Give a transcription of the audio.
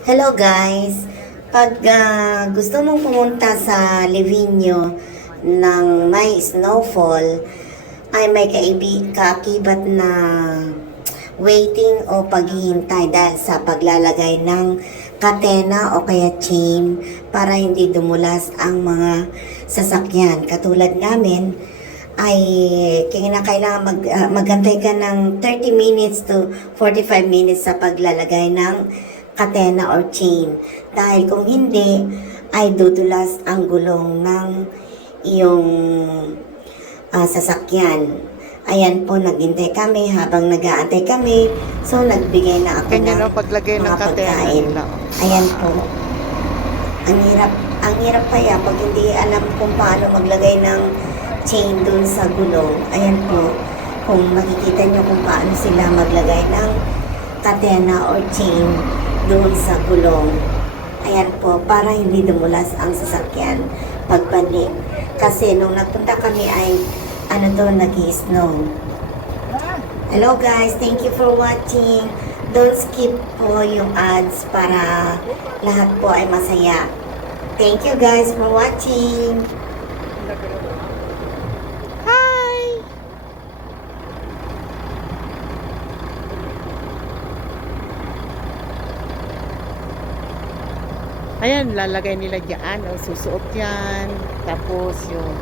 Hello guys! Pag gusto mong pumunta sa Livigno ng may snowfall, ay may kaakibat na waiting o paghihintay dahil sa paglalagay ng katena o kaya chain para hindi dumulas ang mga sasakyan. Katulad namin, ay kinakailangan magantay ka ng 30 minutes to 45 minutes sa paglalagay ng katena or chain. Dahil kung hindi, ay dudulas ang gulong ng iyong sasakyan. Ayan po, naghintay kami habang nag-aantay kami. So, nagbigay na ako Ganyan ng ang paglagay ng mga katena pagkain. nila. Ayan po. Ang hirap kaya pag hindi alam kung paano maglagay ng chain dun sa gulong. Ayan po, kung makikita nyo kung paano sila maglagay ng katena or chain doon sa gulong. Ayan po, para hindi dumulas ang sasakyan pagbalik. Kasi nung nagpunta kami ay nag-i-snow. Hello guys, thank you for watching. Don't skip po yung ads para lahat po ay masaya. Thank you guys for watching. Hi! Ayan, lalagay nila dyan. O, susuot yan. Tapos yung